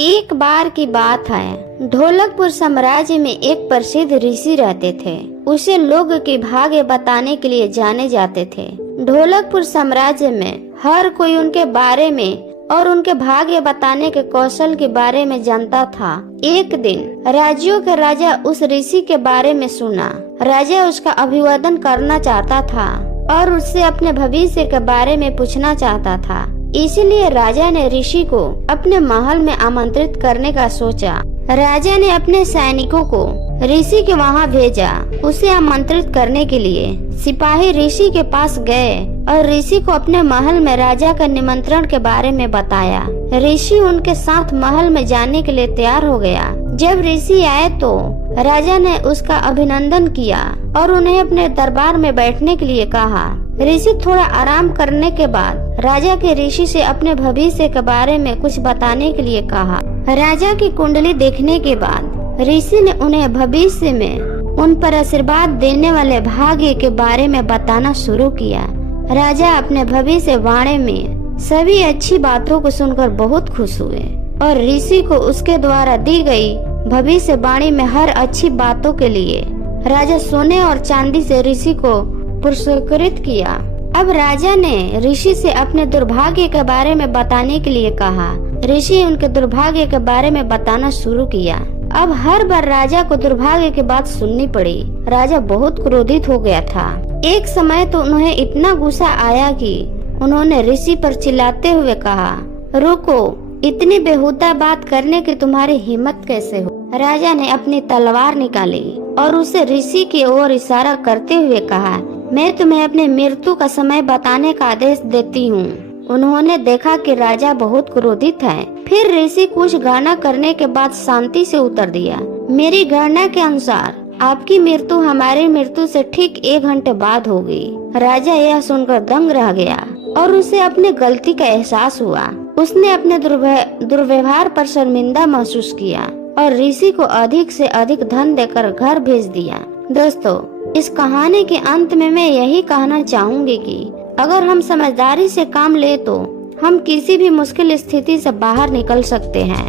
एक बार की बात है, ढोलकपुर साम्राज्य में एक प्रसिद्ध ऋषि रहते थे। उसे लोग के भाग्य बताने के लिए जाने जाते थे। ढोलकपुर साम्राज्य में हर कोई उनके बारे में और उनके भाग्य बताने के कौशल के बारे में जानता था। एक दिन राज्यों के राजा उस ऋषि के बारे में सुना। राजा उसका अभिवादन करना चाहता था और उससे अपने भविष्य के बारे में पूछना चाहता था। इसीलिए राजा ने ऋषि को अपने महल में आमंत्रित करने का सोचा। राजा ने अपने सैनिकों को ऋषि के वहां भेजा उसे आमंत्रित करने के लिए। सिपाही ऋषि के पास गए और ऋषि को अपने महल में राजा का निमंत्रण के बारे में बताया। ऋषि उनके साथ महल में जाने के लिए तैयार हो गया। जब ऋषि आए तो राजा ने उसका अभिनंदन किया और उन्हें अपने दरबार में बैठने के लिए कहा। ऋषि थोड़ा आराम करने के बाद राजा के ऋषि से अपने भविष्य के बारे में कुछ बताने के लिए कहा। राजा की कुंडली देखने के बाद ऋषि ने उन्हें भविष्य में उन पर आशीर्वाद देने वाले भाग्य के बारे में बताना शुरू किया। राजा अपने भविष्यवाणी में सभी अच्छी बातों को सुनकर बहुत खुश हुए और ऋषि को उसके द्वारा दी गई भविष्यवाणी में हर अच्छी बातों के लिए राजा सोने और चांदी से ऋषि को पुरस्कृत किया। अब राजा ने ऋषि से अपने दुर्भाग्य के बारे में बताने के लिए कहा। ऋषि उनके दुर्भाग्य के बारे में बताना शुरू किया। अब हर बार राजा को दुर्भाग्य की बात सुननी पड़ी। राजा बहुत क्रोधित हो गया था। एक समय तो उन्हें इतना गुस्सा आया कि उन्होंने ऋषि पर चिल्लाते हुए कहा, रुको, इतनी बेहुदा बात करने की तुम्हारी हिम्मत कैसे हो। राजा ने अपनी तलवार निकाली और उसे ऋषि की ओर इशारा करते हुए कहा, मैं तुम्हें अपने मृत्यु का समय बताने का आदेश देती हूँ। उन्होंने देखा कि राजा बहुत क्रोधित है। फिर ऋषि कुछ गणना करने के बाद शांति से उत्तर दिया, मेरी गणना के अनुसार आपकी मृत्यु हमारी मृत्यु से ठीक 1 घंटे बाद होगी। राजा यह सुनकर दंग रह गया और उसे अपनी गलती का एहसास हुआ। उसने अपने दुर्व्यवहार पर शर्मिंदा महसूस किया और ऋषि को अधिक से अधिक धन देकर घर भेज दिया। दोस्तों, इस कहानी के अंत में मैं यही कहना चाहूंगी कि अगर हम समझदारी से काम ले तो हम किसी भी मुश्किल स्थिति से बाहर निकल सकते हैं।